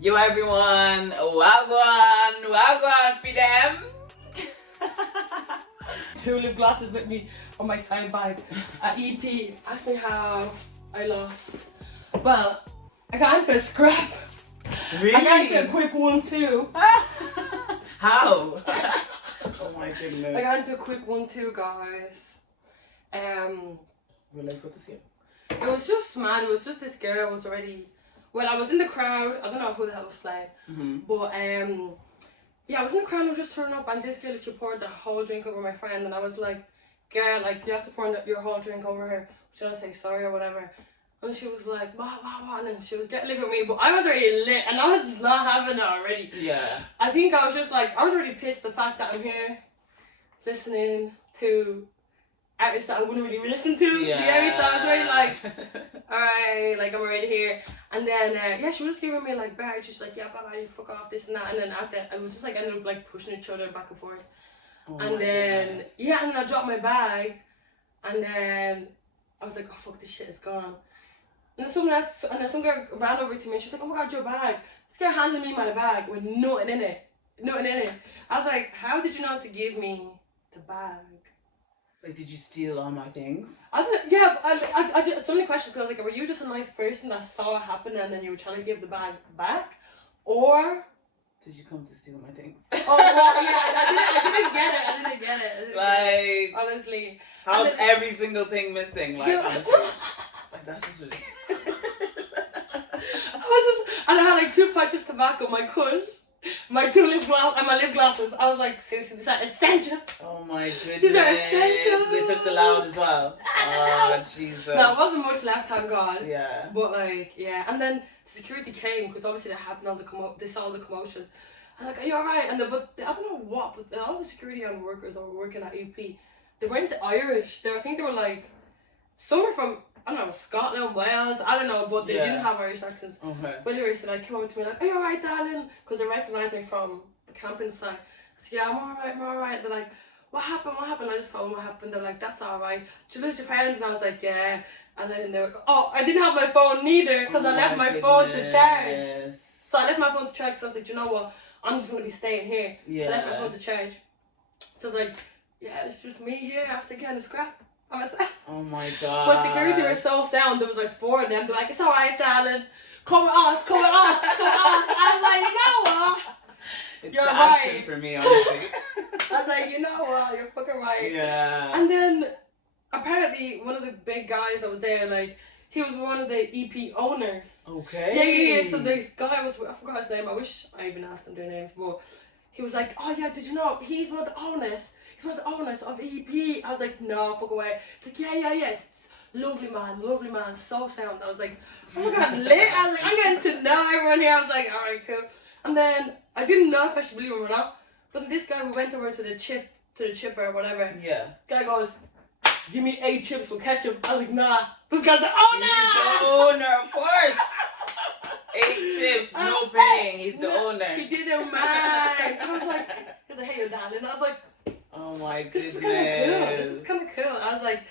Yo everyone, wagwan for them. Two lip glosses with me on my side bag at EP. Ask me how I lost. Well, I got into a scrap. Really? I got into a quick 1-2. How? Oh my goodness. I got into a quick 1-2, guys. Will I put this here? It was just mad. It was just this girl was already. Well, I was in the crowd. I don't know who the hell was playing, but yeah, I was in the crowd. And I was just turning up, and this girl she poured the whole drink over my friend, and I was like, "Girl, like you have to pour your whole drink over her. Should I say sorry or whatever?" And she was like, "Bah, bah, bah," and then she was getting lit with me, but I was already lit, and I was not having it already. Yeah. I think I was just like, I was already pissed the fact that I'm here, listening to artists that I wouldn't really listen to. Yeah. Do you get me? So I was already like, alright, like I'm already here. And then yeah, she was just giving me like bad. She's like, yeah, bye, fuck off, this and that. And then at the, I was just like ended up like pushing each other back and forth. Oh and then goodness. yeah, and then I dropped my bag, and then I was like, oh fuck, this shit is gone. And then someone else, and then some girl ran over to me and she was like, oh my god, your bag. This girl handed me my bag with nothing in it. I was like, how did you know to give me the bag? Like, did you steal all my things? I did so many questions because I was like, were you just a nice person that saw it happen and then you were trying to give the bag back? Or did you come to steal my things? Oh, well, yeah, I didn't get it. Like, honestly. how's every single thing missing? Like, honestly. Like, that's just ridiculous. And I had like 2 patches of tobacco, my kush, my 2 lip gloss, and my lip glosses. I was like, seriously, these are essentials. Oh my goodness. These are essentials. They took the loud as well. Oh, Jesus. No, it wasn't much left, thank God. Yeah. But like, yeah. And then security came because obviously they happened they saw all the commotion. I'm like, are you alright? And I don't know what, but all the security and workers that were working at EP, they weren't Irish. I think they were like, some were from, I don't know, Scotland, Wales, I don't know, but they didn't have Irish accents. Okay. But anyway, so they came over to me like, are you alright, darling? Because they recognised me from the camping site. I said, yeah, I'm alright. They're like, what happened? I just told them what happened. They're like, that's alright. Did you lose your friends? And I was like, yeah. And then they were like, oh, I didn't have my phone neither because I left my phone to charge. So I left my phone to charge, so I was like, you know what? I'm just going to be staying here. Yeah. So I left my phone to charge. So I was like, yeah, it's just me here after getting a scrap. I'm myself. Oh my god. But security were so sound, there was like 4 of them. They're like, it's alright, darling. Come with us. I was like, you know what? It's you're the right. accent for me, honestly. I was like, you know what? You're fucking right. Yeah. And then apparently one of the big guys that was there, like, he was one of the EP owners. Okay. Yeah. So this guy was, I forgot his name. I wish I even asked them their names, but he was like, oh yeah, did you know he's one of the owners? He's one of the owners of EP. I was like, no, fuck away. He's like, yeah. It's lovely man, so sound. I was like, oh my god, lit. I was like, I'm getting to know everyone here. I was like, alright, cool. And then I didn't know if I should believe him or not. But this guy, we went over to the chipper or whatever. Yeah. Guy goes, give me 8 chips with ketchup. I was like, nah. This guy's the owner. He's the owner, of course. 8 chips, no paying. He's the owner. He didn't mind. I was like, hey, you darling. I was like, oh my this goodness. This is kind of cool. I was like,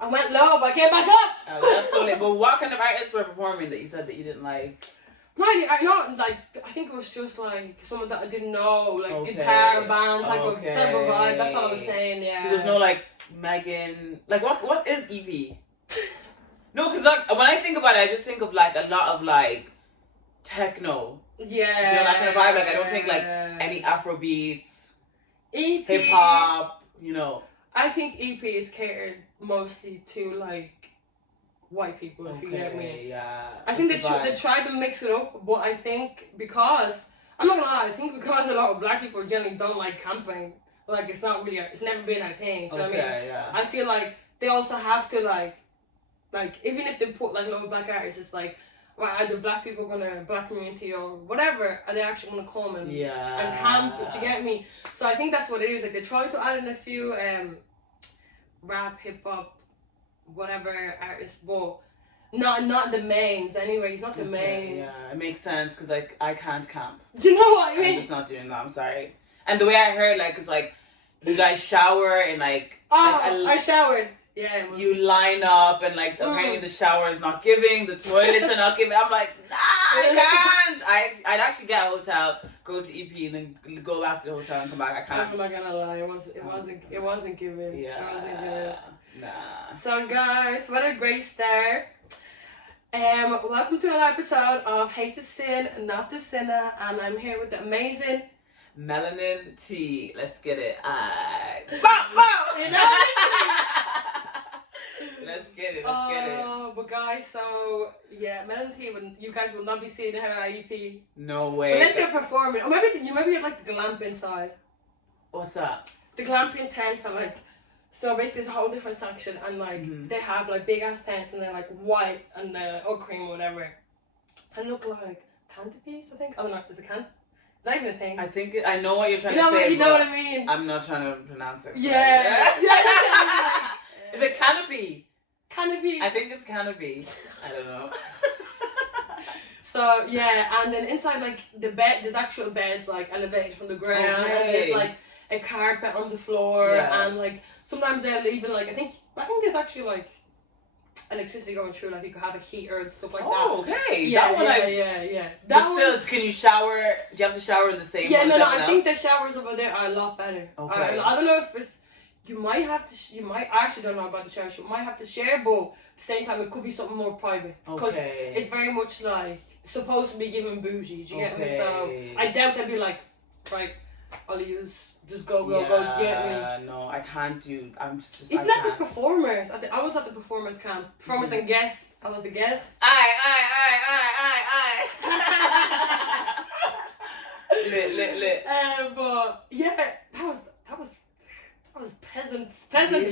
I went low, but I came back up. That's so lit. But what kind of artists were performing that you said that you didn't like? I think it was just like someone that I didn't know, like guitar band type of vibe. That's all I was saying. Yeah. So there's no like Megan. Like what is EP? No, because like when I think about it, I just think of like a lot of like techno. Yeah. Do you know that kind of vibe? Like I don't think like any Afro beats, EP, hip hop. You know. I think EP is catered mostly to like white people, if you get me. Yeah. I think they tried to mix it up, but I think because I'm not gonna lie, I think because a lot of black people generally don't like camping, like it's not really, it's never been our thing. Do you know what I mean? Yeah. I feel like they also have to like even if they put like no black artists, it's like, right, either black people gonna black community or whatever, are they actually gonna come and camp? Do you get me? So I think that's what it is. Like they try to add in a few rap, hip hop, whatever artists, but not the mains. Anyways, not the mains. Yeah, it makes sense because like I can't camp. Do you know what I mean? I'm just not doing that. I'm sorry. And the way I heard, like, is like you guys shower and like. I showered. Yeah, it was. You line up and like apparently the shower is not giving, the toilets are not giving. I'm like, nah, I can't. I'd actually get a hotel, go to EP, and then go back to the hotel and come back. I can't. I'm not gonna lie, it wasn't giving. Yeah. It wasn't giving. Nah. So guys, what a great start. Welcome to another episode of Hate the Sin, Not the Sinner, and I'm here with the amazing Melanin Tee. Let's get it. Bow! You know? Let's get it. But guys, so yeah, Melanin Tee, you guys will not be seeing her at EP. No way. Unless you're performing. Or maybe you have like the glamping side. What's that? The glamping tents are like, so basically it's a whole different section, and like they have like big ass tents and they're like white and or cream or whatever. And look like canapes, I think. I don't know, is it can? Is that even a thing? I think I know what you're trying to say. You know what I mean? I'm not trying to pronounce it. Yeah. That's what Is it canopy? Canopy. I think it's canopy. I don't know. So yeah, and then inside like the bed, there's actual beds like elevated from the ground, and there's like a carpet on the floor, and like sometimes they'll even like I think there's actually like electricity going through, like you could have a heater and stuff like that. Oh, okay. Yeah, that one yeah. But still, can you shower? Do you have to shower in the same? Yeah, one no. as I everyone think else? the showers over there are a lot better. Okay. I don't know if it's. You might have to. I actually don't know about the showers. You might have to share, but at the same time, it could be something more private because it's very much like supposed to be given bougie. Do you get me? So I doubt they'd be like, right, all you just go. Do you get me? No, I can't do. I'm just. Even at the performers, I was at the performers camp. Performers and guests. I was the guest. I. Lit. But yeah, that was peasant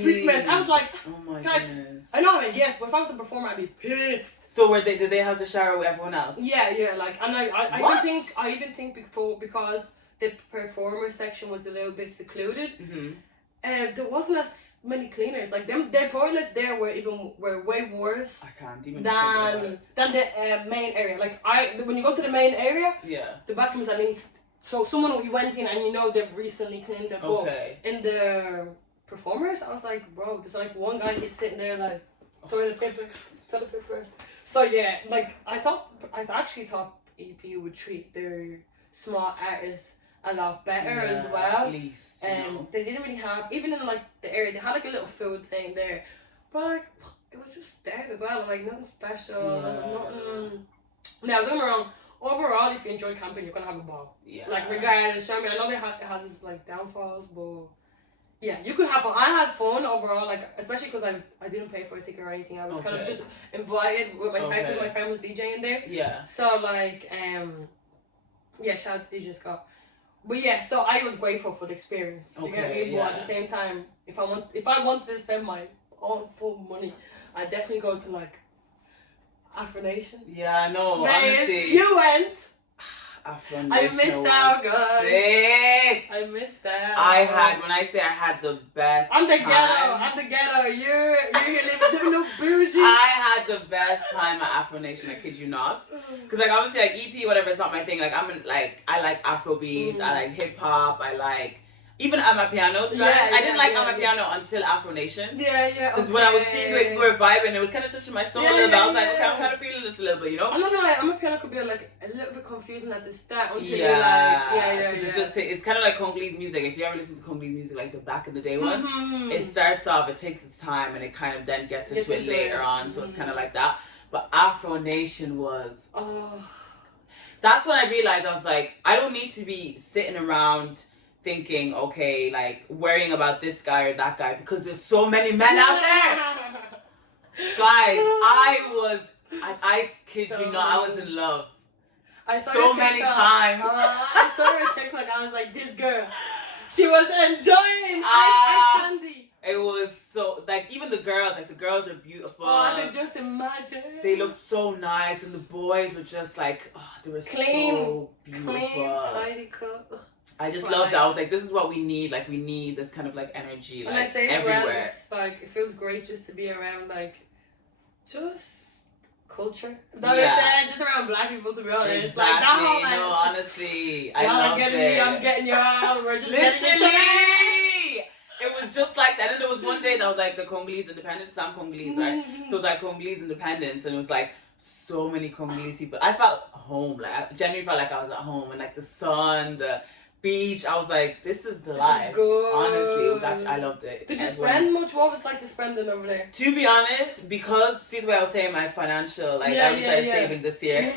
treatment. I was like, oh my guys, goodness. I know I'm a guest, but if I was a performer, I'd be pissed. So did they have to shower with everyone else? Yeah, like, and I even think because the performer section was a little bit secluded. There wasn't as many cleaners. Like their toilets there were way worse. I can't even than the main area. Like when you go to the main area, the bathrooms at least. So someone we went in and they've recently cleaned their bowl. In the performers, I was like, bro, there's like one guy just sitting there like toilet paper. So yeah, like I actually thought EP would treat their small artists a lot better as well. At least, they didn't really have, even in like the area, they had like a little food thing there, but like it was just there as well. Like nothing special, nothing. Now don't get me wrong. Overall, if you enjoy camping, you're gonna have a ball. Yeah. Like regardless, I mean, I know it has its like downfalls, but yeah, you could have fun. I had fun overall, like especially because I didn't pay for a ticket or anything. I was kind of just invited with my friend because my friend was DJing there. Yeah. So like shout out to DJ Scott. But yeah, so I was grateful for the experience. Do you get me? But at the same time, if I wanted to spend my own full money, I'd definitely go to like Afro Nation. Yeah, I know. Honestly, you went. Afro Nation. I missed out, guys. Sick. I missed out. When I say I had the best. I'm the ghetto. You're here living no bougie. I had the best time at Afro Nation. I kid you not. Because like obviously like EP whatever is not my thing. Like I like Afro beats. I like hip hop. I like. Even at my piano, to be honest, I didn't like at my piano until Afro Nation. Yeah. Because when I was seeing like we were vibing, it was kind of touching my soul a little bit. I was like, okay, I'm kind of feeling this a little bit, you know. I'm not gonna lie, my piano could be like a little bit confusing at the start until It's kind of like Congolese music. If you ever listen to Congolese music, like the back in the day ones, it starts off, it takes its time, and it kind of then gets into it later on. So it's kind of like that. But Afro Nation was. That's when I realized I was like, I don't need to be sitting around thinking, okay, like worrying about this guy or that guy because there's so many men out there. Guys, I kid you not, I was in love. So many times. I saw her TikTok. I was like, this girl, she was enjoying candy. It was so like even the girls are beautiful. Oh, I could just imagine. They looked so nice, and the boys were just like, they were so beautiful. Clean, tidy, cool. I just love that. I was like, this is what we need. Like, we need this kind of like energy, like, and I say everywhere. Well, it's like it feels great just to be around like just culture. Just around black people, to be honest. Exactly. Like that whole honestly, I loved it. I'm getting y'all. We're just literally. It it was just like that. And then there was one day that was like the Congolese independence, because I'm Congolese, right? So it was like Congolese independence, and it was like so many Congolese people. I felt home, like I genuinely felt like I was at home, and like the sun, the beach. I was like, this is the life. Good. Honestly, it was actually, I loved it. Did you spend much? What was like the spending over there? To be honest, because see the way I was saying my financial, like I started saving this year.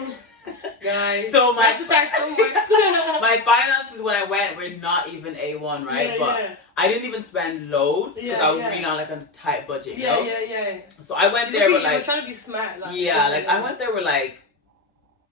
Guys, so I have to start somewhere. My finances when I went were not even A1, right? But I didn't even spend loads because I was really on like a tight budget. You know? So I went there with like. You were trying to be smart, like. I went there with like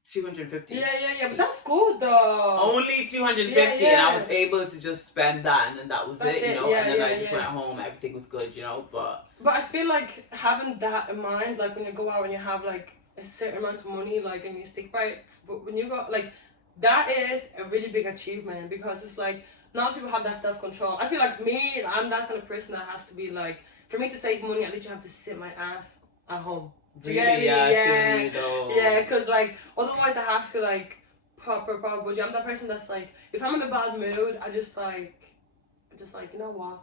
250. Yeah, but that's good though. Only 250, and I was able to just spend that, and then that was it, you know. And then I just went home. Everything was good, you know. But I feel like having that in mind, like when you go out and you have like a certain amount of money, like, and you stick by it, but when you got like, that is a really big achievement, because it's like not people have that self-control. I feel like me, I'm that kind of person that has to be like, for me to save money, I literally have to sit my ass at home. Really? Yeah, because like otherwise I have to like proper budget. I'm that person that's like, if I'm in a bad mood, I just like you know what,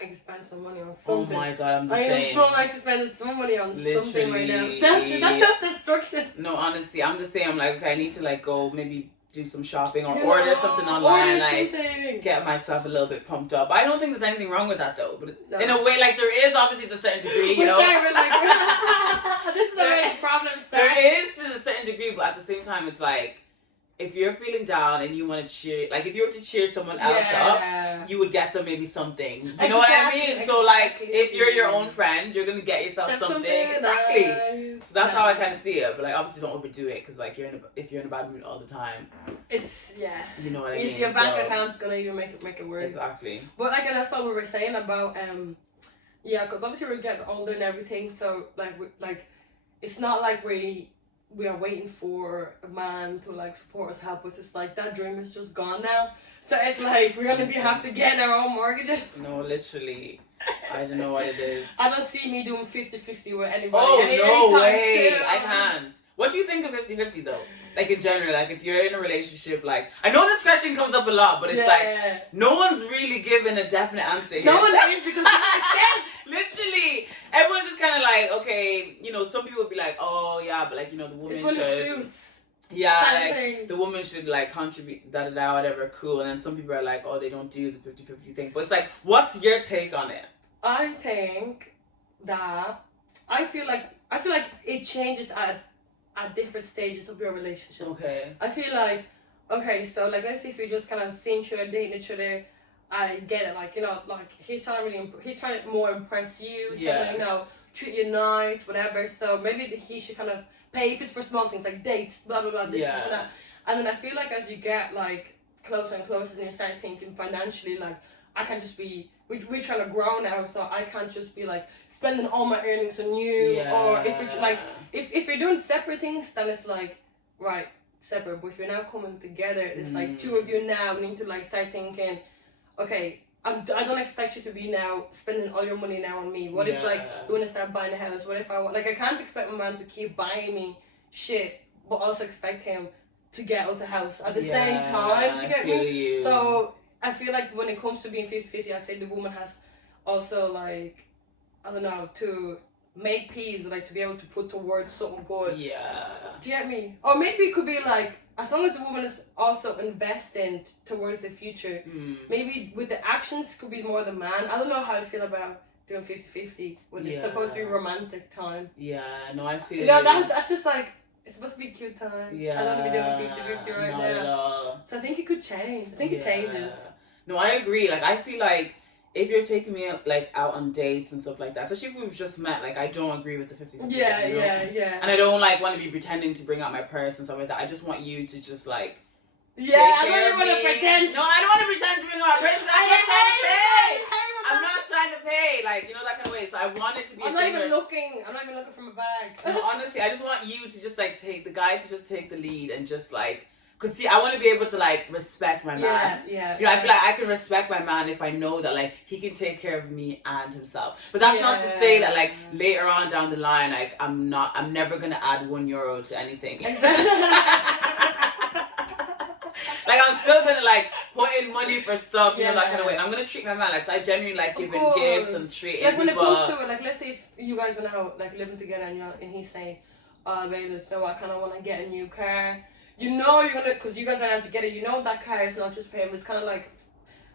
I can spend some money on something. Oh my god, I'm the same. I like to spend some money on something right now. That's self-destruction. No, honestly, I'm the same. I'm like, okay, I need to like go maybe do some shopping or order something online, get myself a little bit pumped up. I don't think there's anything wrong with that though, but in a way, like there is obviously to a certain degree, you know. We're like, this is a problem. There is to a certain degree, but at the same time, it's like, if you're feeling down and you want to cheer, like if you were to cheer someone else up, you would get them maybe something. You know what I mean? So like, if you're your own friend, you're gonna get yourself something. Exactly. Nice. So that's how I kind of see it. But like, obviously, don't overdo it, because like if you're in a bad mood all the time, it's you know what I mean. If your bank account's gonna even make it worse. Exactly. But like, and that's what we were saying about because obviously we're getting older and everything. So like it's not like we are waiting for a man to like support us, help us. It's like that dream is just gone now. So it's like we're gonna have to get our own mortgages. No, literally. I don't know what it is. I don't see me doing 50-50 with anybody. Oh, no way. I can't. What do you think of 50-50 though? Like in general, like if you're in a relationship, like I know this question comes up a lot, but it's like no one's really given a definite answer here. No one is, because literally everyone's just kind of like, okay, you know, some people would be like, oh yeah, but like, you know, the woman should. Yeah, like the woman should like contribute whatever, cool. And then some people are like, oh, they don't do the 50-50 thing. But it's like, what's your take on it? I think that I feel like it changes at different stages of your relationship. Okay. I feel like, okay, so like let's say if you're just kind of seeing each other, dating each other, I get it. Like, you know, like he's trying to more impress you. You know, treat you nice, whatever. So maybe he should kind of pay if it's for small things like dates, blah blah blah, this and that. And then I feel like as you get like closer and closer, and you start thinking financially, like I can't just be. We're trying to grow now, so I can't just be like spending all my earnings on you. Or if you're like if you're doing separate things, then it's like right, separate. But if you're now coming together, it's like two of you now need to like start thinking, okay, I don't expect you to be now spending all your money now on me. What if like you want to start buying a house? What if I can't expect my man to keep buying me shit, but also expect him to get us a house at the same time. Do you get me? So I feel like when it comes to being 50-50, I'd say the woman has also like, I don't know, to make peace, like to be able to put towards something good. Yeah. Do you get me? Or maybe it could be like, as long as the woman is also investing towards the future, maybe with the actions could be more the man. I don't know how I feel about doing 50-50 when it's supposed to be romantic time. Yeah, no, I feel that's just like, it's supposed to be a cute time. Yeah. I don't want to be doing 50-50 right not now. At all. So I think it could change. I think it changes. No, I agree. Like, I feel like if you're taking me like out on dates and stuff like that, especially if we've just met, like I don't agree with the 50-50. Yeah, you know? yeah. And I don't like want to be pretending to bring out my purse and stuff like that. I just want you to just like I don't want to pretend. No, I don't want to pretend to bring out my purse. I'm not trying to pay. Like, you know, that kind of way. So I want it to be I'm not even looking for my bag. No, honestly, I just want you to just like take the lead and just like, cause see, I want to be able to like respect my man. Yeah. You know, I feel like I can respect my man if I know that like he can take care of me and himself. But that's not to say that like later on down the line, like I'm never gonna add €1 to anything. Exactly. Like I'm still gonna like putting money for stuff, you know, that kind of way. And I'm gonna treat my man like, I genuinely like giving gifts and treating like when people. it comes to it, like let's say if you guys went out like living together and he's saying, oh baby, so I kind of want to get a new car. You know you're gonna, because you guys are out together. You know that car is not just for him. It's kind of like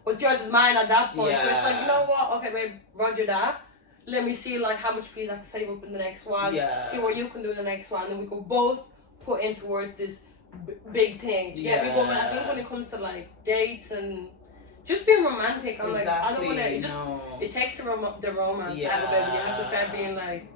what's yours is mine at that point. So it's like, you know what? Okay, babe, roger that. Let me see like how much please I can save up in the next one. See what you can do in the next one, and then we can both put in towards this big thing. Do you get me? But I think when it comes to like dates and just being romantic, I'm like, I don't want to. It takes the romance out of it. You have to start being like,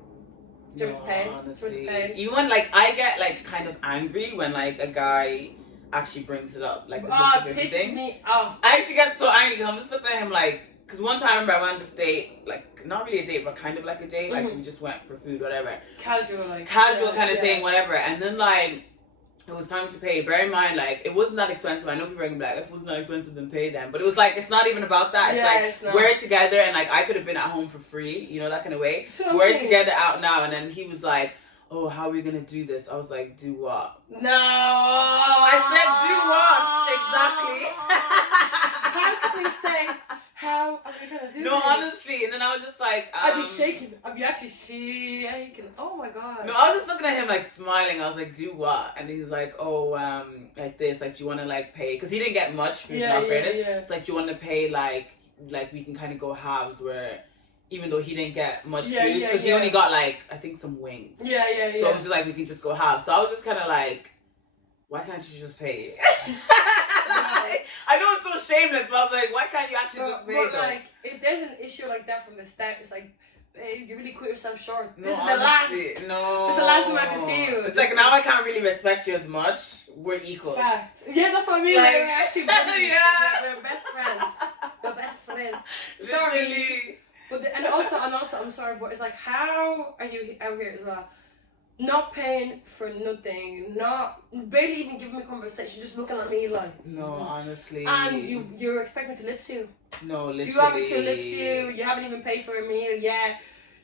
honestly. Even like I get like kind of angry when like a guy actually brings it up, like the pisses me off. I actually get so angry because I'm just looking at him like, because one time I remember I went on this date, like not really a date but kind of like a date, like we just went for food, whatever, casual kind of thing, whatever, and then like it was time to pay. Bear in mind, like it wasn't that expensive. I know people are gonna be like, if it wasn't that expensive then pay them, but it was like, it's not even about that. It's like we're together, and like I could have been at home for free, you know, that kind of way. We're together out now, and then he was like, oh, how are we gonna do this? I was like, do what? No, I said do what? Exactly. How can we say, how are we gonna do this? No, honestly, and then I was just like, I'd be shaking. I'd be actually shaking. Oh my god. No, I was just looking at him like smiling. I was like, do what? And he's like, oh, like this, like, do you want to like pay? Because he didn't get much for fairness. It's like, do you want to pay like we can kind of go halves where, even though he didn't get much food, because he only got like, I think some wings. So it was just like, we can just go halves. So I was just kind of like, why can't you just pay? I know it's so shameless, but I was like, why can't you actually just pay? But like, if there's an issue like that from the start, it's like, hey, you really cut yourself short. No, this is honestly, the last time I can see you. It's like, now I can't really respect you as much. We're equals. Fact. Yeah, that's what I mean. Like, we're actually buddies. We're best friends. We're best friends. Sorry. But and also, I'm sorry, but it's like, how are you out here as well? Not paying for nothing, not barely even giving me conversation, just looking at me like. No, honestly. And you're expecting me to lip you. No, literally. You want me to lip you. You haven't even paid for a meal yet.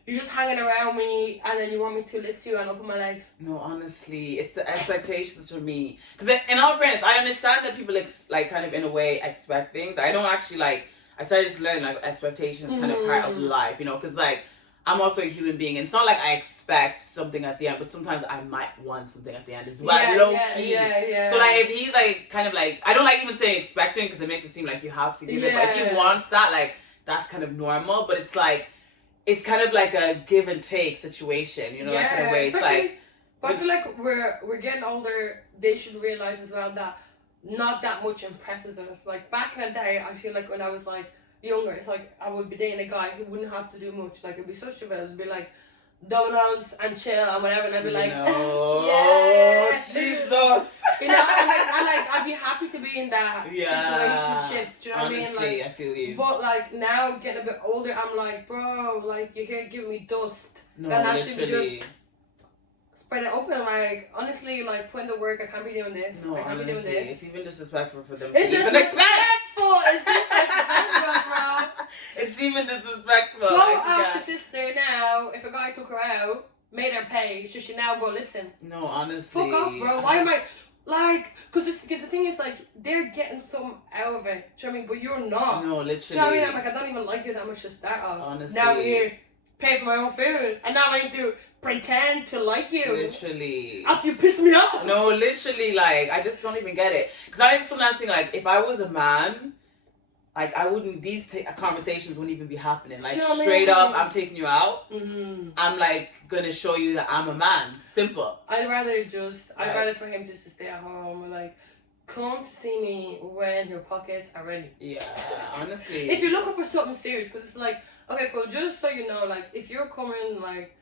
You're just hanging around me, and then you want me to lip you and open my legs. No, honestly, it's the expectations for me. Because in all fairness, I understand that people like kind of in a way expect things. I don't actually like. I started just learning like expectations kind of part of life, you know, because like I'm also a human being, and it's not like I expect something at the end, but sometimes I might want something at the end as well, low key. So like if he's like kind of like, I don't like even saying expecting because it makes it seem like you have to give it, but if he wants that, like that's kind of normal, but it's like, it's kind of like a give and take situation, you know, that kind of way. It's like, but I feel like we're getting older. They should realize as well that not that much impresses us. Like back in the day, I feel like when I was like younger, it's like I would be dating a guy who wouldn't have to do much. Like it'd be sociable. It'd be like donuts and chill and whatever, and I'd be like, yeah, Jesus. You know, I'd be happy to be in that situationship. Do you know what I mean? Honestly, I feel you. But like now, getting a bit older, I'm like, bro, like you're here giving me dust. No, and I literally. should just spread it open. Like honestly, like put in the work. I can't be doing this. No, I can't honestly, be doing this. it's even disrespectful for them. It's disrespectful. It's disrespectful, bro. It's even disrespectful. Go ask your sister now if a guy took her out, made her pay. Should she now go listen? No, honestly. Fuck off, bro. Why am I like? Because the thing is like they're getting some out of it. Do you know what I mean? But you're not. No, literally. Do you know what I mean? I'm like, I don't even like you that much to start off. Honestly. Now I'm here, pay for my own food, and now I need to pretend to like you. Literally. After you piss me off. No, literally, like, I just don't even get it. Because I sometimes think, like, if I was a man, like, I wouldn't, these conversations wouldn't even be happening. Like, straight up, I'm taking you out. I'm, like, gonna show you that I'm a man. Simple. I'd rather for him just to stay at home and, like, come to see me when your pockets are ready. Yeah, honestly. If you're looking for something serious, because it's like, okay, cool, just so you know, like, if you're coming, like,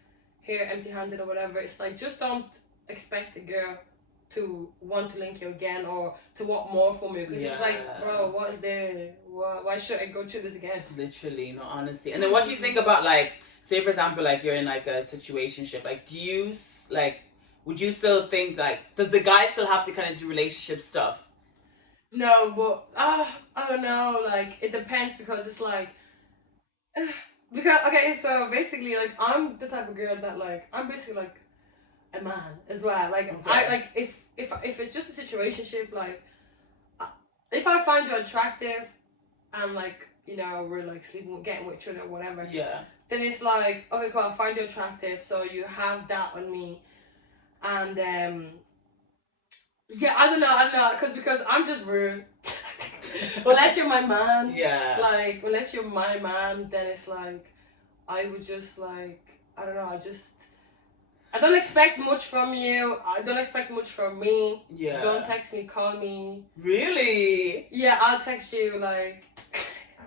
here empty-handed or whatever, it's like, just don't expect the girl to want to link you again or to want more from you, because it's like, bro, what is there? Why should I go through this again? Literally, no, honestly. And then what do you think about, like, say for example, like you're in like a situationship, like do you like, would you still think like, does the guy still have to kind of do relationship stuff? No, but I don't know, like it depends, because it's like because okay, so basically like I'm the type of girl that like I'm basically like a man as well. Like I like if it's just a situationship, like if I find you attractive and like, you know, we're like sleeping, getting with each other or whatever. Yeah. Then it's like, okay, cool, I find you attractive, so you have that on me. And yeah, I don't know, because I'm just rude. Unless you're my man. Yeah. Like, unless you're my man, then it's like, I would just like, I don't know, I don't expect much from you. I don't expect much from me. Yeah. Don't text me, call me. Really? Yeah, I'll text you, like...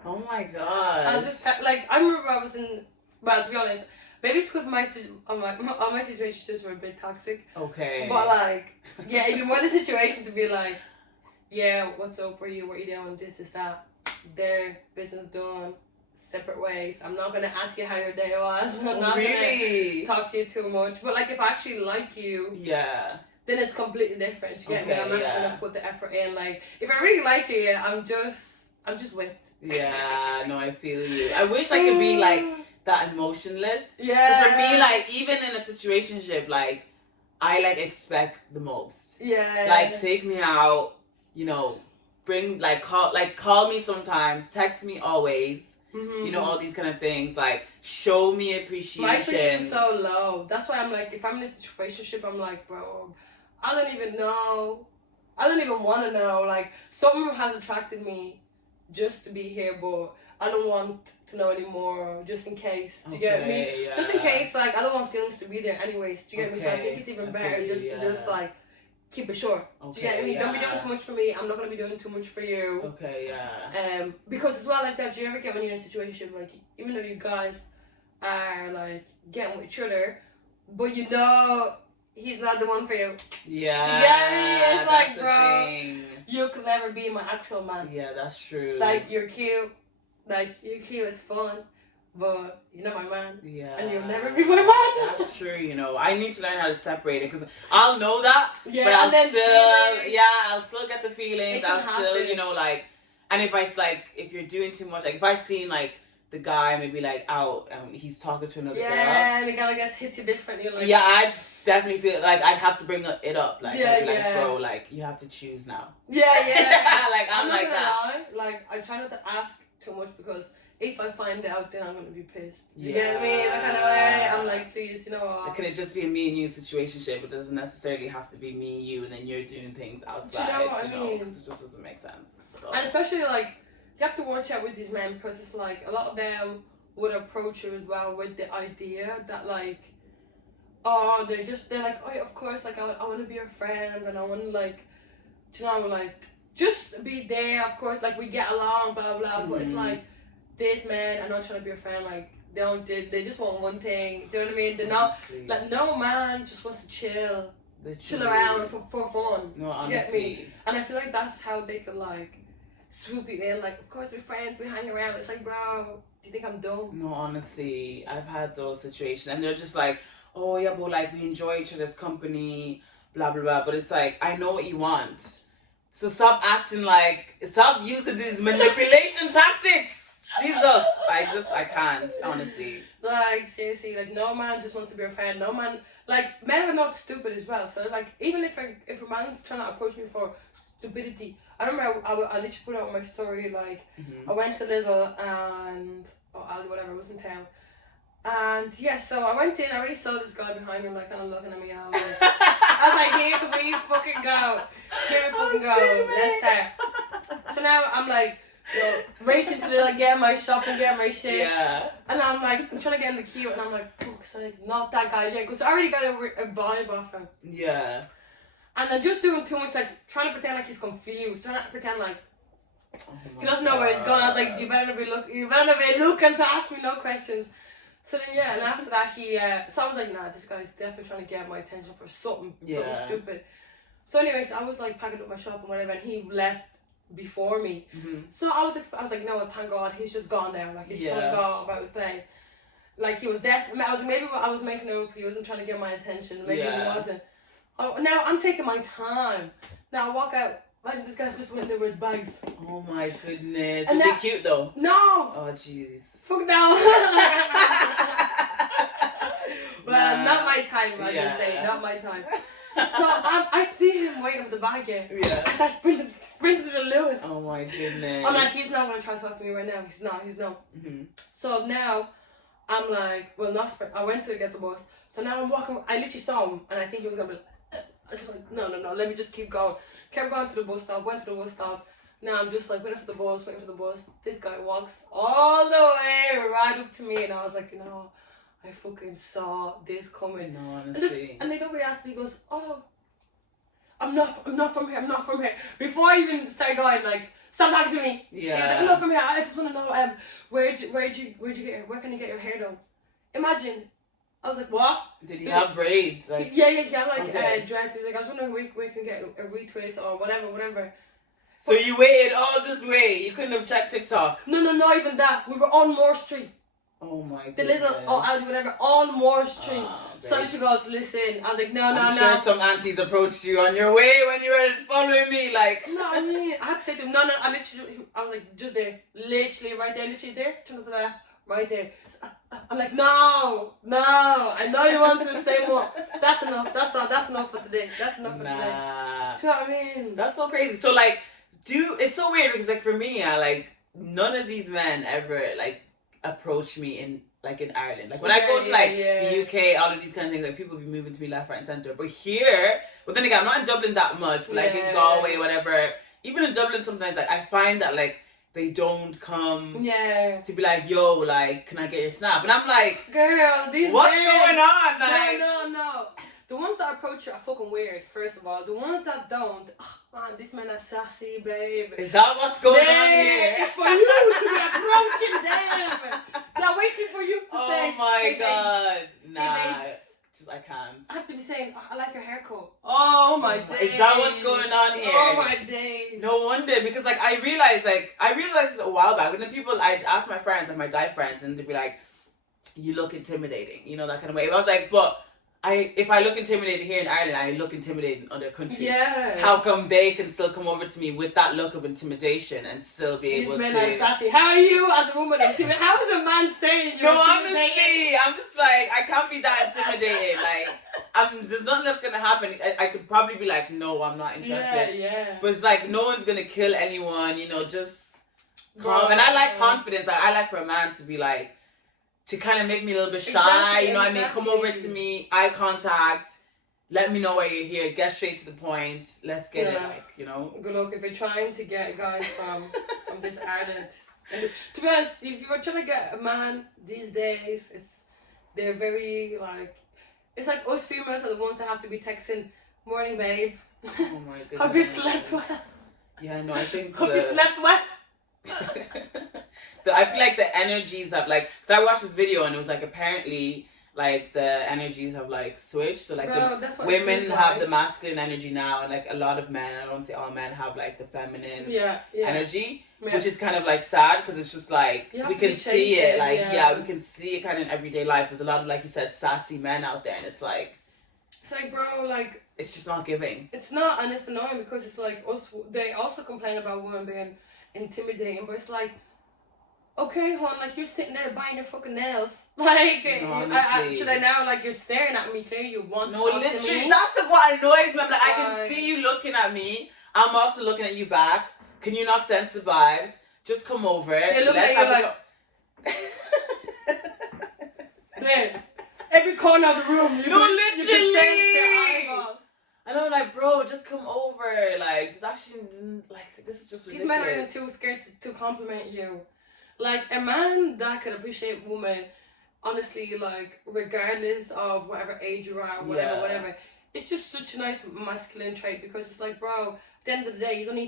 Oh my god. I'll just, like, I remember I was in... Well, to be honest, maybe it's because all my situationships were a bit toxic. Okay. But, like, yeah, it'd be more the situation to be like, yeah, what's up, what are you doing, this is that. Their business done. Separate ways. I'm not gonna ask you how your day was. I'm not really? gonna talk to you too much. But like if I actually like you, yeah, then it's completely different. You get me? I'm actually gonna put the effort in. Like if I really like you, I'm just whipped. Yeah, no, I feel you. I wish I could be like that emotionless. Yeah. Because for me, like even in a situationship, like I like expect the most. Yeah. Like take me out, you know, call me sometimes, text me always. Mm-hmm. You know, all these kind of things, like show me appreciation. My expectation is so low. That's why I'm like, if I'm in a situationship, I'm like, bro, I don't even know. I don't even want to know. Like, something has attracted me just to be here, but I don't want to know anymore, just in case. Do you get me? Yeah. Just in case, like, I don't want feelings to be there anyways. Do you get me? So I think it's even better just like, keep it short. Do you get me? Don't be doing too much for me. I'm not going to be doing too much for you. Okay, yeah. Because as well, like that, do you ever get when you're in a situation, like, even though you guys are, like, getting with each other, but you know he's not the one for you. Yeah. Do you get me? It's like, bro, thing. You could never be my actual man. Yeah, that's true. Like, you're cute. Like, you're cute, it's fun. But you're not my man. Yeah. And you'll never be my man. That's true, you know. I need to learn how to separate it because I'll know that. Yeah, but I'll still get the feelings. I'll still, you know, like, and if you're doing too much, like if I've seen like the guy maybe like out and he's talking to another girl. Yeah, and the guy like hits you different. You're like, yeah, I definitely feel like I'd have to bring it up. Like, yeah, I'd be like, bro, like you have to choose now. Yeah. Like I'm not like gonna that. Lie. Like I try not to ask too much because if I find out, then I'm gonna be pissed. Do you Yeah. get me? That kind of way. I'm like, please, you know what? Can it just be a me and you situationship? It doesn't necessarily have to be me and you, and then you're doing things outside. Do you know what I mean? Because it just doesn't make sense. So. And especially like you have to watch out with these men because it's like a lot of them would approach you as well with the idea that like, oh, they're like, oh yeah, of course, like I want to be your friend and I want to like, you know, like just be there. Of course, like we get along, blah blah. Mm-hmm. But it's like. This man, I'm not trying to be a friend, like, they just want one thing, do you know what I mean? They're not, like, no man just wants to chill around for fun, no, honestly. Do you get me? And I feel like that's how they could, like, swoop you in, like, of course we're friends, we hang around, it's like, bro, do you think I'm dumb? No, honestly, I've had those situations, and they're just like, oh yeah, but, like, we enjoy each other's company, blah, blah, blah, but it's like, I know what you want, so stop using these manipulation tactics. Jesus, I can't, honestly. Like, seriously, like, no man just wants to be a friend. No man, like, men are not stupid as well. So, like, even if a man's trying to approach me for stupidity, I remember I literally put out my story, like, I went to Lidl and, Aldi, whatever, it was in town. And, yeah, so I went in, I already saw this guy behind me, like, kind of looking at me, and I was like, here we fucking go. Let's start. So now I'm like, racing to like get my shopping, get my shit. Yeah. And I'm like, I'm trying to get in the queue, and I'm like, fuck's sake, not that guy yet, because I already got a vibe off him. Yeah. And I'm just doing too much, like trying to pretend like he's confused, trying to pretend like he doesn't know where he's going. I was like, you better be looking to ask me no questions. So then and after that he, so I was like, nah, this guy's definitely trying to get my attention for something stupid. So anyways, I was like packing up my shop and whatever, and he left before me. So I was like, you know what, thank God, he's just gone now. Like, he's just gonna go about his day. Like, he was definitely, maybe I was making it up, he wasn't trying to get my attention, maybe he wasn't. Oh, now I'm taking my time. Now I walk out, imagine this guy's just went there with his bags. Oh my goodness. Was he cute though? No! Oh jeez. Fuck no! Well, not my time, I just say, not my time. I see him waiting for the bag, Yeah. I start sprinting to the Lewis. Oh my goodness. I'm like, he's not going to try to talk to me right now. He's not. Mm-hmm. So now, I'm like, well, not sprint. I went to get the bus. So now I'm walking. I literally saw him, and I think he was going to be like, I just went, no, let me just keep going. Kept going to the bus stop, went to the bus stop. Now I'm just like, waiting for the bus. This guy walks all the way right up to me, and I was like, I fucking saw this coming. No, honestly. And then nobody asked me, he goes, oh, I'm not from here. Before I even start going, like, stop talking to me. Yeah. He was like, I'm not from here. I just want to know, where'd you where can you get your hair done? Imagine. I was like, what? Did he have braids? Like, yeah, he had like okay. dreads. He was like, I was wondering where can you get a retwist or whatever. So you waited all this way. You couldn't have checked TikTok. No, not even that. We were on Moore Street. Oh my The goodness. little whatever on Moore Street. So babe. she goes, listen. I was like, no. I'm sure some aunties approached you on your way when you were following me, like. No, I mean, I had to say to him, no. I was like, just there, literally right there, turn to the left, right there. So, I'm like, no. I know you want to say more. That's enough. That's enough for today. That's enough for today. Do you know what I mean? That's so crazy. So like, it's so weird because like for me, none of these men ever like approach me in Ireland. Like when I go to the UK, all of these kind of things, like people be moving to me left, right, and centre. But here, then again, I'm not in Dublin that much. But like in Galway, whatever. Even in Dublin, sometimes like I find that like they don't come to be like, yo, like, can I get your snap? And I'm like, girl, what's going on? Like, no. The ones that approach you are fucking weird, first of all. The ones that don't, man, this man is sassy, babe. Is that what's going on here? It's for you to be approaching them. They're waiting for you to say, oh my hey, God. babes. Nah. Hey, babes. I can't. I have to be saying, I like your haircut. Oh my days. Is that what's going on here? Oh my days. No wonder, because like I realized this a while back, and then I'd ask my friends, like my guy friends, and they'd be like, you look intimidating, that kind of way. I was like, but if I look intimidated here in Ireland, I look intimidated in other countries. Yeah. How come they can still come over to me with that look of intimidation and still be able to? These men are sassy. How are you as a woman intimidated? How is a man saying you're intimidated? Honestly, I'm just like, I can't be that intimidated. Like, there's nothing that's gonna happen. I could probably be like, no, I'm not interested. Yeah. But it's like, no one's gonna kill anyone. Just calm. And I like confidence. I like for a man to be like, to kind of make me a little bit shy, exactly, what I mean? Come over to me, eye contact, let me know why you're here, get straight to the point, let's get it, Good luck if you're trying to get guys from this Ireland. And to be honest, if you were trying to get a man these days, they're very it's like us females are the ones that have to be texting, morning babe. Oh my goodness. Hope you slept well. Yeah, no, I think Hope you slept well. I feel like the energies have because I watched this video and it was apparently the energies have switched. So the women have the masculine energy now, and a lot of men, I don't want to say all men, have the feminine energy, which is kind of sad because it's just we can see it we can see it kind of in everyday life. There's a lot of you said sassy men out there, and it's bro, it's just not giving. It's not, and it's annoying because it's us. They also complain about women being intimidating, but it's okay, hon, you're sitting there buying your fucking nails. Should I now, you're staring at me, clearly you want to talk to me? That's what annoys me. I can see you looking at me. I'm also looking at you back. Can you not sense the vibes? Just come over. They look at you there. Every corner of the room. You can sense their eyeballs. And I'm bro, just come over. Just actually, this is just ridiculous. These men are even too scared to compliment you. A man that can appreciate women, honestly, regardless of whatever age you are, whatever, it's just such a nice masculine trait because it's bro, at the end of the day, you don't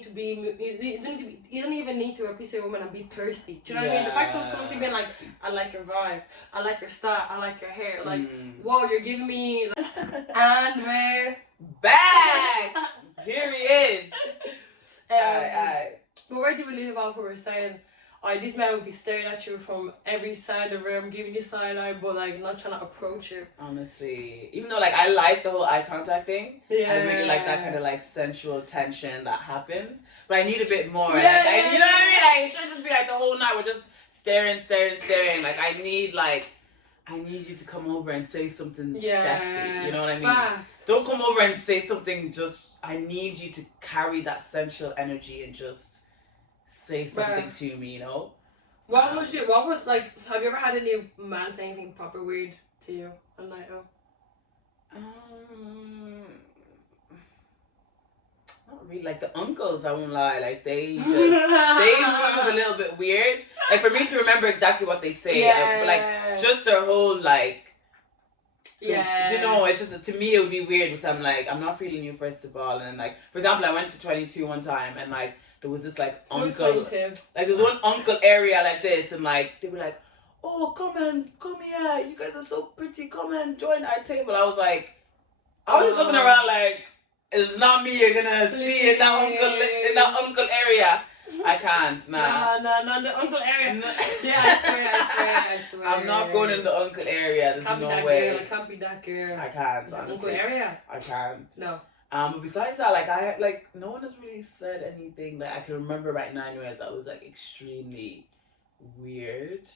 even need to appreciate a woman and be thirsty. Do you know what I mean? The fact someone's coming to being I like your vibe, I like your style, I like your hair, wow, you're giving me, and we're back! Period. But where did we leave off? We were saying, these men would be staring at you from every side of the room, giving you side eye, but not trying to approach you. Honestly, even though I like the whole eye contact thing, I really like that kind of sensual tension that happens. But I need a bit more. You know what I mean? It shouldn't just be the whole night we're just staring. I need you to come over and say something sexy. You know what I mean? Fact. don't come over and say something. Just I need you to carry that sensual energy and just say something to me, you know. What was like? Have you ever had any man say anything proper weird to you on night out? Not really. Like the uncles, I won't lie. Like they move a little bit weird. Like for me to remember exactly what they say, like just their whole like. Yeah. You know, it's just, to me it would be weird because I'm like, I'm not feeling you first of all, and like, for example, I went to 22 one time and like there was this like uncle, like there's one uncle area like this, and like they were like, oh come here, you guys are so pretty, come and join our table. I was just looking around like, it's not me you're gonna see in that uncle area. I can't, nah. No, the uncle area. No. Yeah, I swear. I'm not going in the uncle area. There's no way. I can't be that girl. I can't, honestly. Uncle area? I can't. No. But besides that, like no one has really said anything that I can remember right now anyways that was like extremely weird.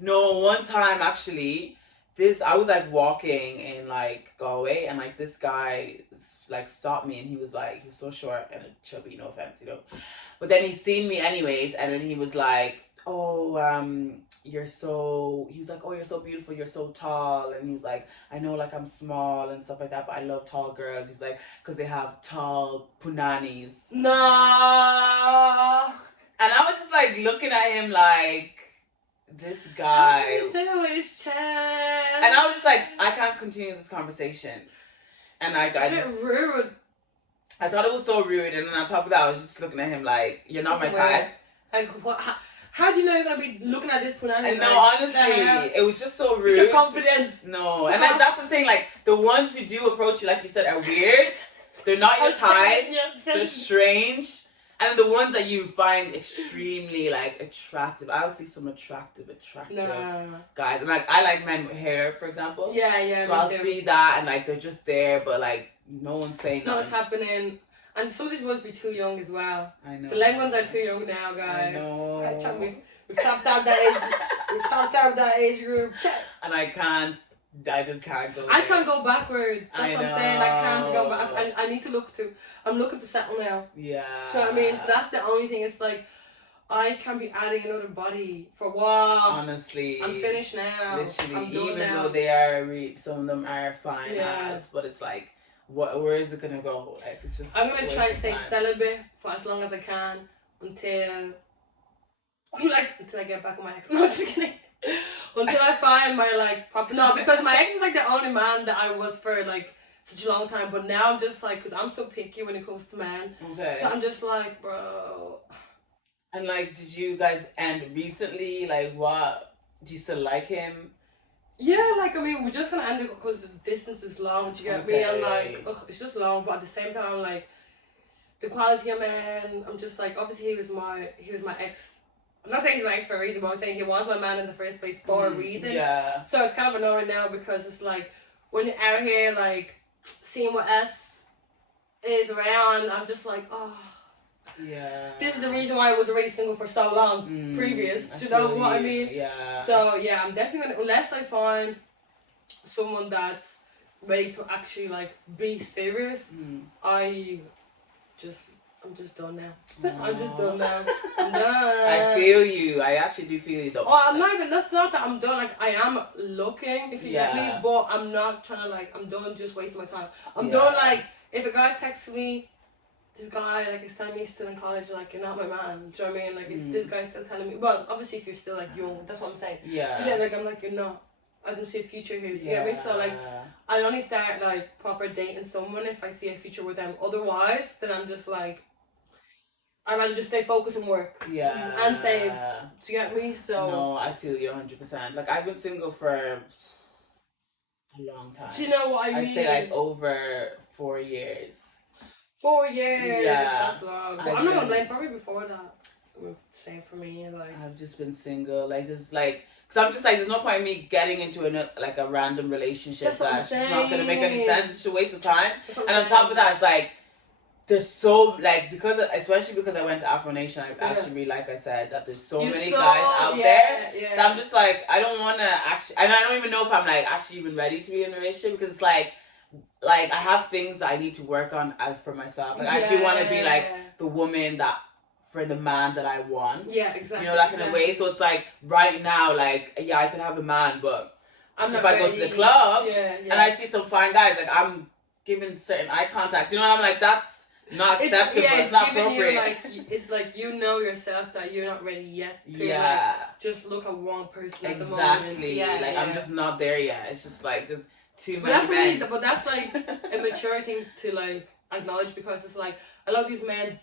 No, one time actually, I was like walking in like Galway, and like this guy like stopped me, and he was so short and chubby, no offense, you know. But then he seen me anyways, and then he was like, oh, you're so beautiful, you're so tall. And he was like, I know like I'm small and stuff like that, but I love tall girls. He was like, because they have tall punanis. No. And I was just like looking at him like, this guy. Say with his chest. And I was just like, I can't continue this conversation. And like, it's a bit rude. I thought it was so rude, and then on top of that, I was just looking at him like, you're not my type. Like, what? How do you know you're gonna be looking at this punani? And no, honestly, it was just so rude. Your confidence. No, and like, that's the thing. Like the ones who do approach you, like you said, are weird. They're not your type. They're strange. And the ones that you find extremely like attractive. I see some attractive guys. And like I like men with hair, for example. Yeah. So I'll see that, and like they're just there, but like no one's saying nothing. No, it's happening. And some of these boys be too young as well. I know. The leg ones are too young now, guys. I know. We've topped out that age. We've topped out that age group. And I just can't go. I can't go backwards. That's what I'm saying. I can't go back. I need to I'm looking to settle now. Yeah. Do you know what I mean? So that's the only thing. It's like, I can't be adding another body for a while. Honestly. I'm finished now. Literally. Even though they are, some of them are fine ass, but it's like, where is it gonna go? Like, it's just. I'm gonna try and stay celibate for as long as I can until I get back with my ex. No, just kidding. Until I find my like proper. No, because my ex is like the only man that I was for like such a long time. But now I'm just like, because I'm so picky when it comes to men. Okay. So I'm just like, bro. And like, did you guys end recently? Like, what? Do you still like him? Yeah, like, I mean, we're just gonna end it because the distance is long, do you get me? And like, it's just long, but at the same time, like, the quality of man, I'm just like, obviously he was my ex. I'm not saying he's my ex for a reason, but I'm saying he was my man in the first place for a reason. Yeah. So it's kind of annoying now because it's like, when you're out here, like, seeing what else is around, I'm just like, oh. Yeah. This is the reason why I was already single for so long previous. Do you know what I mean? Yeah. So yeah, I'm definitely gonna, unless I find someone that's ready to actually like be serious, I'm just done now. I'm just done now. I'm done. I feel you. I actually do feel you though. Oh, I'm not even, that's not that I'm done. Like, I am looking, if you get me, but I'm not trying to like, I'm done just wasting my time. I'm done, like, if a guy's texting me, this guy, like, is telling me he's still in college, like, you're not my man. Do you know what I mean? Like, if this guy's still telling me, well, obviously, if you're still, like, young, that's what I'm saying. Yeah. Because, like, I'm like, you're not. I don't see a future here. Do you get me? So, like, I only start, like, proper dating someone if I see a future with them. Otherwise, then I'm just, like, I'd rather just stay focused and work. Yeah. And save. Do you get me? So. No, I feel you 100%. Like, I've been single for a long time. Do you know what I mean? I'd say, like, over 4 years. 4 years. Yeah. That's long. But I'm not gonna blame, probably before that. Same for me. Like, I've just been single. Like, just like, because I'm just like, there's no point in me getting into a random relationship that's just not gonna make any sense. It's just a waste of time. And on top of that, it's like, there's so, like, especially because I went to Afro Nation, I actually really, like I said, that there's so many guys out there that I'm just like, I don't want to actually, and I don't even know if I'm like actually even ready to be in a relationship, because it's like, like I have things that I need to work on as for myself. Like I do want to be like the woman that for the man that I want. Yeah, exactly. You know, that kind of way. So it's like right now, like I could have a man, but if I go to the club and I see some fine guys, like I'm giving certain eye contacts. You know, I'm like that's not acceptable. It's not appropriate. It's like you know yourself that you're not ready yet. To, just look at one person at the moment. Exactly. I'm just not there yet. It's just like there's too many that's men. But that's like a mature thing to like acknowledge, because it's like a lot of these men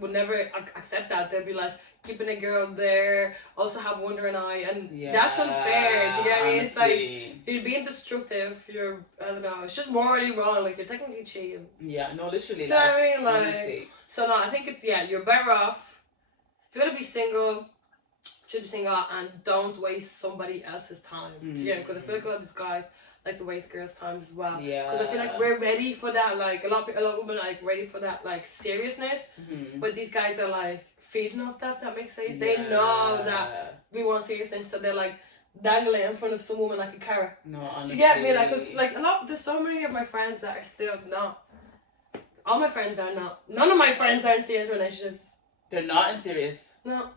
would never accept that. They'll be like keeping a girl there, also have wandering eye, and that's unfair. Do you get me? It's like you're being destructive. I don't know. It's just morally wrong. Like you're technically cheating. Yeah. No, literally. Do you know what I mean? Like, honestly. So no, I think it's you're better off if you're gonna be single. Should be single and don't waste somebody else's time. Yeah, because I feel like a lot of these guys like to waste girls' time as well. Yeah. Because I feel like we're ready for that. Like a lot of women are like ready for that like seriousness, but these guys are like feeding off that. If that makes sense. They know that we want seriousness, so they're like dangling in front of some woman like a carrot. No, honestly. Do you get me? Like, 'cause, like there's so many of my friends that are still not. All my friends are not. None of my friends are in serious relationships. They're not in serious. No.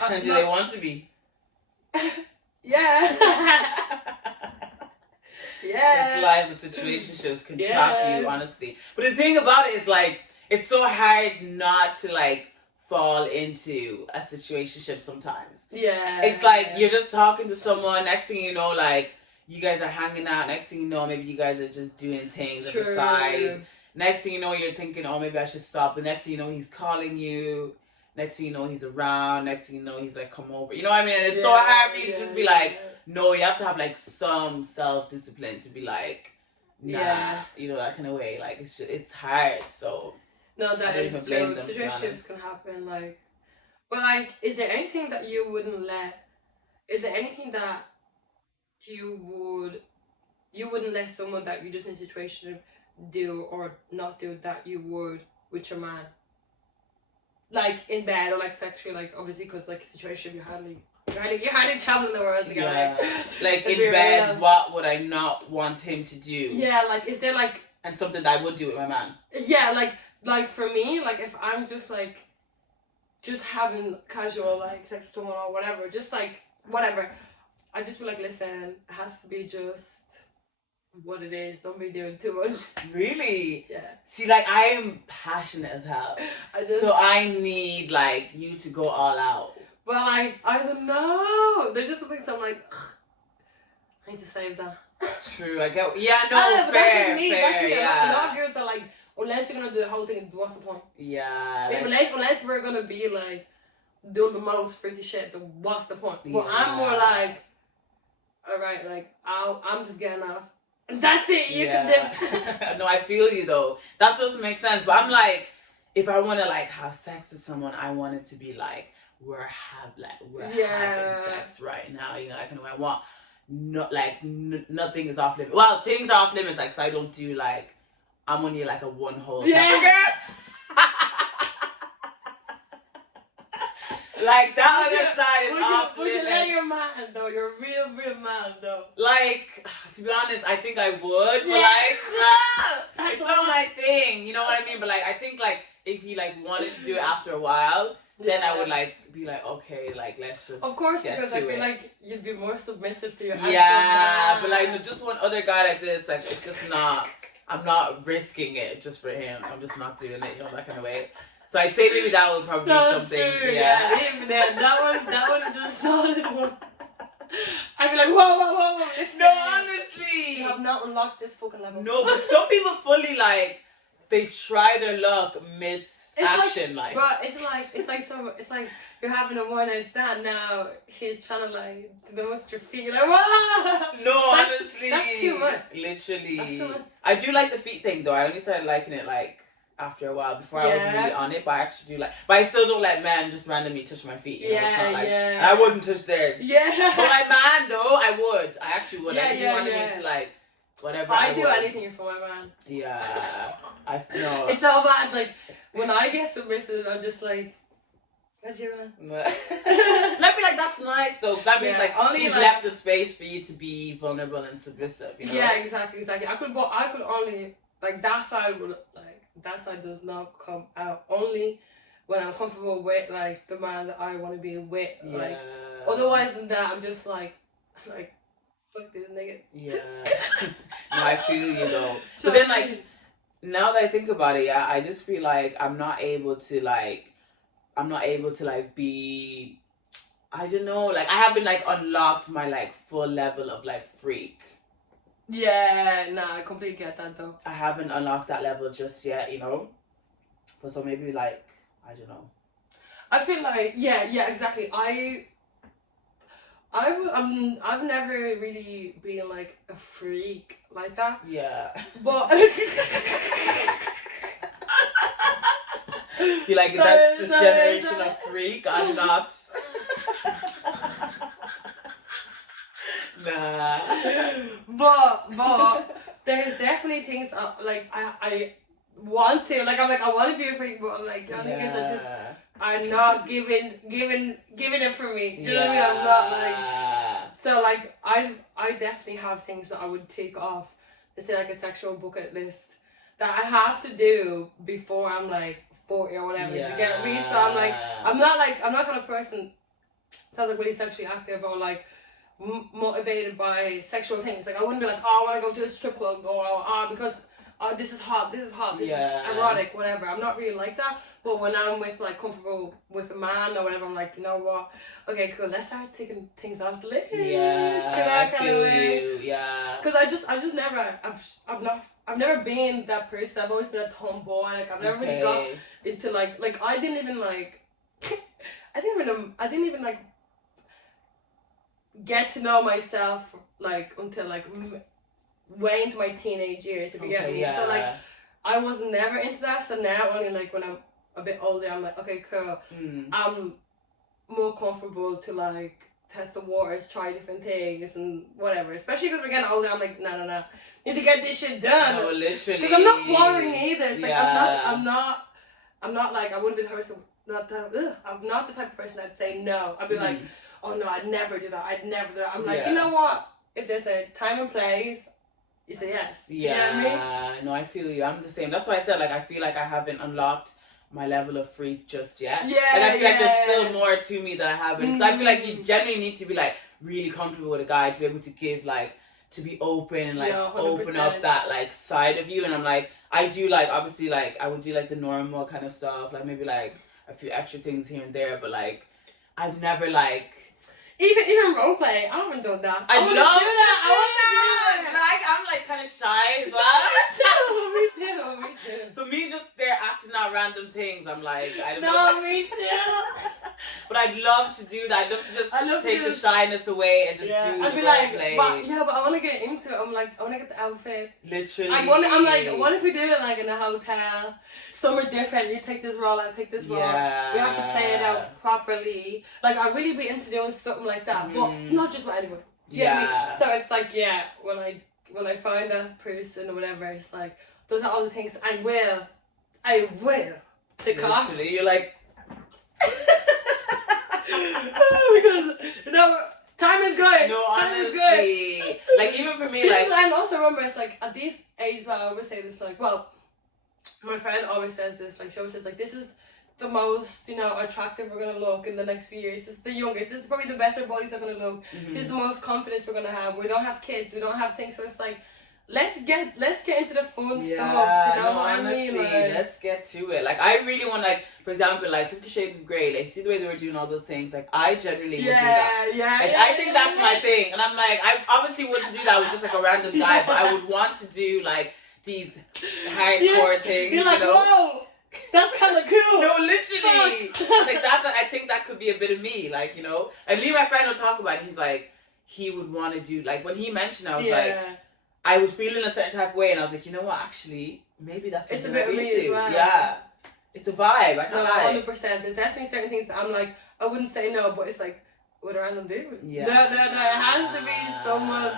And do they want to be? Yeah. Yeah. This life of situationships can trap you, honestly. But the thing about it is, like, it's so hard not to, like, fall into a situationship sometimes. Yeah. It's like, you're just talking to someone, next thing you know, like, you guys are hanging out, next thing you know, maybe you guys are just doing things at the side. Next thing you know, you're thinking, oh, maybe I should stop. But next thing you know, he's calling you. Next thing you know, he's around. Next thing you know, he's like, come over. You know what I mean? And it's so hard for me to just be like, no, you have to have like some self-discipline to be like, nah, you know, that kind of way. Like, it's hard. So, no, that is true. Situationships can happen. Like, but like, is there anything that you wouldn't let? Is there anything that you wouldn't let someone that you just in a situation do or not do that you would with your man? Like in bed or like sexually, like obviously because like situation you're hardly traveling the world together. Yeah. Like in bed, what would I not want him to do? Yeah, like is there like and something that I would do with my man? Yeah, like for me, like if I'm just having casual like sex with someone or whatever, just like whatever, I just be like, listen, it has to be just what it is. Don't be doing too much. Really? Yeah. See, like I am passionate as hell, so I need like you to go all out. Well, I don't know. There's just some things I'm like, I need to save that. True, I get. Yeah, no, but fair, that's just me. fair, That's me. yeah. A lot of girls are like, unless you're gonna do the whole thing, what's the point? Yeah. Like, unless we're gonna be like doing the most freaky shit, then what's the point? But I'm more like, alright, like I'm just getting off. That's it. You can dip. No, I feel you though. That doesn't make sense. But I'm like, if I want to like have sex with someone, I want it to be like we're having sex right now. You know, I want nothing is off limits. Well, things are off limits. Like, so I don't do like I'm only like a one hole. Like that other side is off limits. Would you let your man though? Your real man though. Like, to be honest, I think I would. But like, it's not my thing. You know what I mean? But like, I think like if he like wanted to do it after a while, then I would like be like, okay, like let's just. Of course, because I feel like you'd be more submissive to your actual man. But like just one other guy like this, like it's just not. I'm not risking it just for him. I'm just not doing it. You know, that kind of way. So I'd say maybe that would probably be something. True, yeah. That one is a solid one. I'd be like, whoa. No, honestly. You have not unlocked this fucking level. No, but some people fully like they try their luck midst action, like. Bro, it's like you're having a one night stand now. He's trying to like do the most your feet. You're like, wow. No, honestly, that's too much. Literally, that's too much. I do like the feet thing though. I only started liking it like after a while. Before I wasn't really on it, but I actually do like. But I still don't let men just randomly touch my feet. You know? It's not like, I wouldn't touch theirs. Yeah. But my man though, I would. I actually would. Like, if you wanted me to like. Whatever. I do anything for my man. Yeah. I know. It's all bad. Like when I get submissive, I'm just like, That's your man. And I feel like that's nice though. That means like he's left the space for you to be vulnerable and submissive. You know? Yeah, exactly. I could only like that side does not come out only when I'm comfortable with like the man that I want to be with. Yeah. Like otherwise than that, I'm just like fuck this nigga. Yeah. No, I feel you though. But then like now that I think about it, yeah, I just feel like I'm not able to be, I don't know, like I haven't like unlocked my like full level of like freak. Yeah, nah, I completely get that though. I haven't unlocked that level just yet, you know. But so maybe like, I don't know. I feel like yeah, exactly. I've never really been like a freak like that. Yeah. But you like this generation of freak? I'm not. Nah. But there's definitely things like I want to like I want to be a freak, but like niggas are not giving it for me. Do you know what I mean? I'm not like so like I definitely have things that I would take off. Let's say like a sexual bucket list that I have to do before I'm like 40 or whatever. Yeah. Do you get me? So I'm not kind of person that's like really sexually active or like motivated by sexual things. Like I wouldn't be like, oh, I want to go to a strip club or because this is hot, this is erotic, whatever. I'm not really like that. But when I'm with like comfortable with a man or whatever, I'm like, you know what? Okay, cool. Let's start taking things off the list. Yeah, I feel you. Yeah. Because I just never I've never been that person. I've always been a tomboy. Like I've never really got into like I didn't even like I didn't even like get to know myself like until like way into my teenage years, if you get me. So like I was never into that. So now only like when I'm a bit older, I'm like, okay, cool. I'm more comfortable to like test the waters, try different things and whatever. Especially because we're getting older, I'm like, no, need to get this shit done. No, literally. Because I'm not boring either. It's like I'm not like I wouldn't be the person. I'm not the type of person that'd say no. I'd be like, oh no, I'd never do that. I'd never do that. I'm like, you know what? If there's a time and place, you say yes. Do you know what I mean? No, I feel you. I'm the same. That's why I said like I feel like I haven't unlocked my level of freak just yet. Yeah, and I feel like there's still more to me that I haven't. Because I feel like you genuinely need to be like really comfortable with a guy to be able to give like to be open and like open up that like side of you. And I'm like, I do like obviously like I would do like the normal kind of stuff, like maybe like a few extra things here and there, but like I've never like even role play. I haven't done that. I love to do that. But I'm like kind of shy as well. Me too. So me just there acting out random things, I'm like, I don't know. No, me too. But I'd love to do that. I'd love to just take the shyness away and just do I'd be like, but I want to get into it. I'm like, I want to get the outfit. Literally. I'm like, what if we do it like in a hotel? Somewhere different. You take this role, I take this role. We have to play it out properly. Like, I'd really be into doing something like that, but not just with anyone. Do you know what I mean? So it's like, when I find that person or whatever, it's like, those are all the things I will take off. Literally, you're like... because, time is good. No, time honestly. is good. Like, even for me, like... And also remember, it's like, at these ages, I always say this, like, well, my friend always says this, like, she always says, like, this is the most, attractive we're going to look in the next few years. This is the youngest. This is probably the best our bodies are going to look. This is the most confidence we're going to have. We don't have kids. We don't have things. So it's like, let's get into the fun stuff. Do you know what I mean? Like, let's get to it. Like, I really want, like, for example, like 50 Shades of Grey. Like, see the way they were doing all those things. Like, I generally would do that. I think that's my thing. And I'm like, I obviously wouldn't do that with just like a random guy, but I would want to do like these hardcore things. You're like, whoa. That's kind of cool. No, literally. Like I think that could be a bit of me, like, And me and my friend will talk about it. He's like, he would want to do, like, when he mentioned it, I was like, I was feeling a certain type of way, and I was like, you know what, actually, maybe that's something it's a bit of me as well. Yeah. It's a vibe. I can't lie. 100%. There's definitely certain things that I'm like, I wouldn't say no, but it's like, with a random dude. Yeah. No. It has to be someone.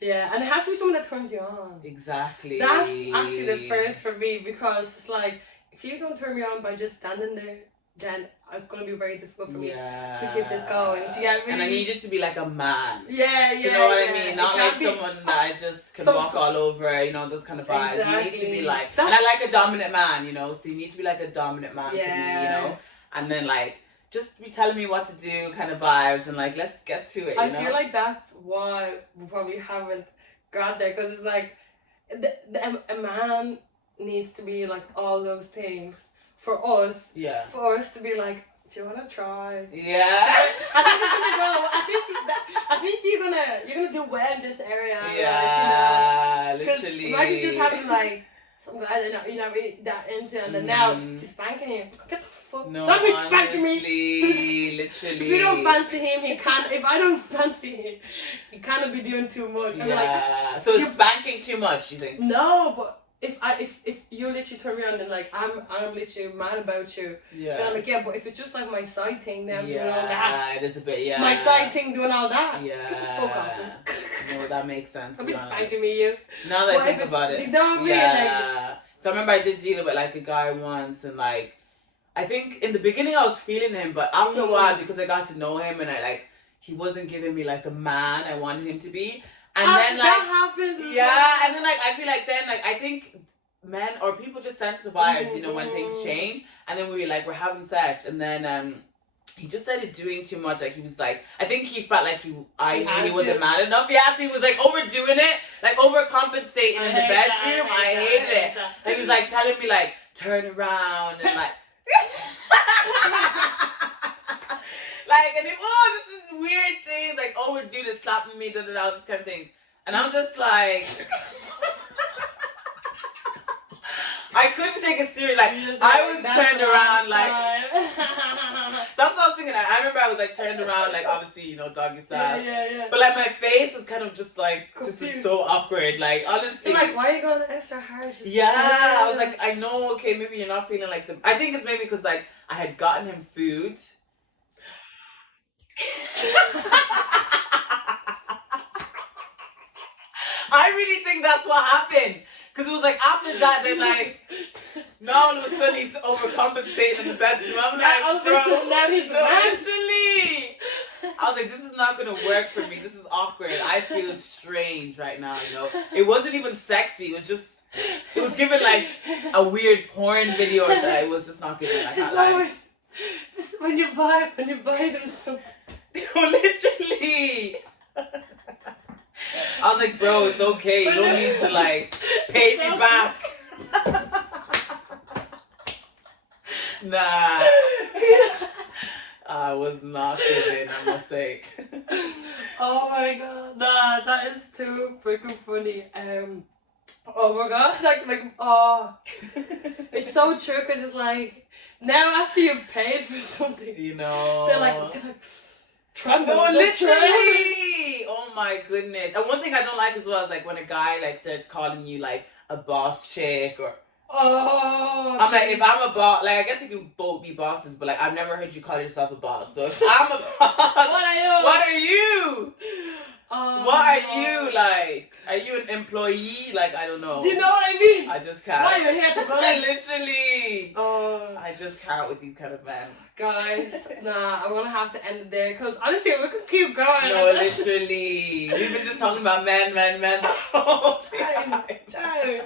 Yeah, and it has to be someone that turns you on. Exactly. That's actually the first for me, because it's like, if you don't turn me on by just standing there, then it's going to be very difficult for me to keep this going. Do you get me? And I need you to be like a man. Yeah. Do you know what I mean? Not like someone that I just can walk all over, you know, those kind of vibes. Exactly. You need to be like, and I like a dominant man, you know, so you need to be like a dominant man for me, you know, and then like, just be telling me what to do kind of vibes, and like, let's get to it, you know? feel like that's why we probably haven't got there, because it's like, a man needs to be like all those things for us. Yeah. For us to be like, do you want to try? Yeah. I think it's gonna go. I think you're gonna do well in this area. Yeah. Like, literally. Imagine just having like some guy that you're not really that into, and then now he's spanking you. Get the fuck. No, don't be spanking me. Literally. If you don't fancy him, he can't. If I don't fancy him, he can't be doing too much. I'm like, so it's spanking too much, you think? No, but if you literally turn me on and like I'm literally mad about you, then I'm like, but if it's just like my side thing, then doing all that. It is a bit, my side thing doing all that. Yeah. Get the fuck off. No, that makes sense. Don't be spanking me, you. Now that I think about it. You know what I mean? Like, so I remember I did deal with like a guy once, and like I think in the beginning I was feeling him, but after a while, because I got to know him and he wasn't giving me like the man I wanted him to be. And then like that happens. And then like I feel like then like I think men or people just sense the vibes, you know, when things change. And then we're having sex, and then he just started doing too much. Like he was like, I think he felt like he wasn't man enough. Yeah, so he was like overdoing it, like overcompensating in the bedroom. I hated it. Like he was like telling me like turn around and like like, and this is weird things, like, we're doing this, slapping me, all this kind of things. And I'm just like, I couldn't take it serious. Like, I was turned around, like, that's what I was thinking. I remember I was, like, turned around, like, obviously, you know, doggy style. Yeah. But, like, my face was kind of just, like, confused. This is so awkward. Like, honestly. You're like, why are you going extra hard? I was like, I know, okay, maybe you're not feeling like I think it's maybe because, like, I had gotten him food. I really think that's what happened, because it was like after that then like now all of a sudden he's overcompensating in the bedroom. I'm like, bro, now he's literally. I was like, this is not gonna work for me. This is awkward. I feel strange right now, you know. It wasn't even sexy. It was giving like a weird porn video or something. It was just not giving. I can't lie. When you buy them something. Literally. I was like, bro, it's okay. You don't need to like pay me back. Nah. I was not kidding, I must say. Oh my god, nah, that is too freaking funny. Oh my god, it's so true, because it's like now after you've paid for something, you know, they're like tremble. No, literally. Oh my goodness. And one thing I don't like as well is like when a guy like starts calling you like a boss chick or. Oh. I'm like, if I'm a boss, like I guess you can both be bosses, but like I've never heard you call yourself a boss. So if I'm a boss, what are you? What are you like? Are you an employee? Like I don't know. Do you know what I mean? I just can't. Why are you here to go? Literally. I just can't with these kind of men. Guys, nah, I'm gonna have to end it there, because honestly we could keep going. No, literally. We've been just talking about men the whole time.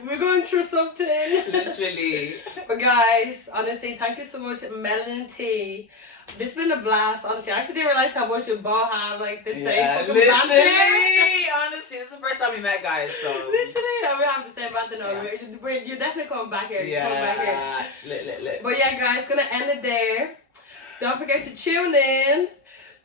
We're going through something. Literally. But guys, honestly, thank you so much, Melanin Tee. This has been a blast, honestly. I actually didn't realize how much you both have, like, the same fucking literally, honestly, this is the first time we met, guys, so. Literally, we have the same banter now. You're definitely coming back here. Lit. But yeah, guys, gonna end it there. Don't forget to tune in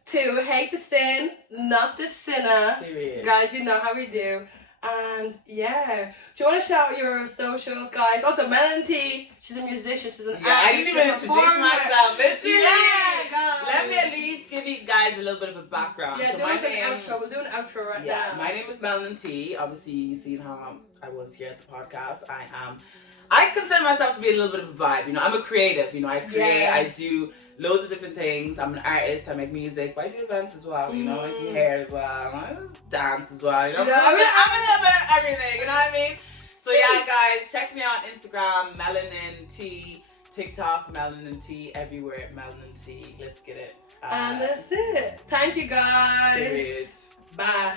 to Hate the Sin, Not the Sinna. Guys, you know how we do. And yeah, do you want to shout your socials, guys? Also, Melanin Tee, she's a musician, she's an artist. I didn't even introduce myself, literally. Yeah, guys. Let me at least give you guys a little bit of a background. Yeah, so an outro. We'll do an outro right now. My name is Melanin Tee. Obviously, you've seen how I was here at the podcast. I consider myself to be a little bit of a vibe. You know, I'm a creative. You know, I create, I do loads of different things. I'm an artist. I make music, but I do events as well. You know, I do hair as well. I just dance as well. You know, I'm a little bit of everything. You know what I mean? So yeah, guys, check me out on Instagram, Melanin Tee. TikTok, Melanin Tee, everywhere, Melanin Tee. Let's get it. And that's it. Thank you guys. Period. Bye.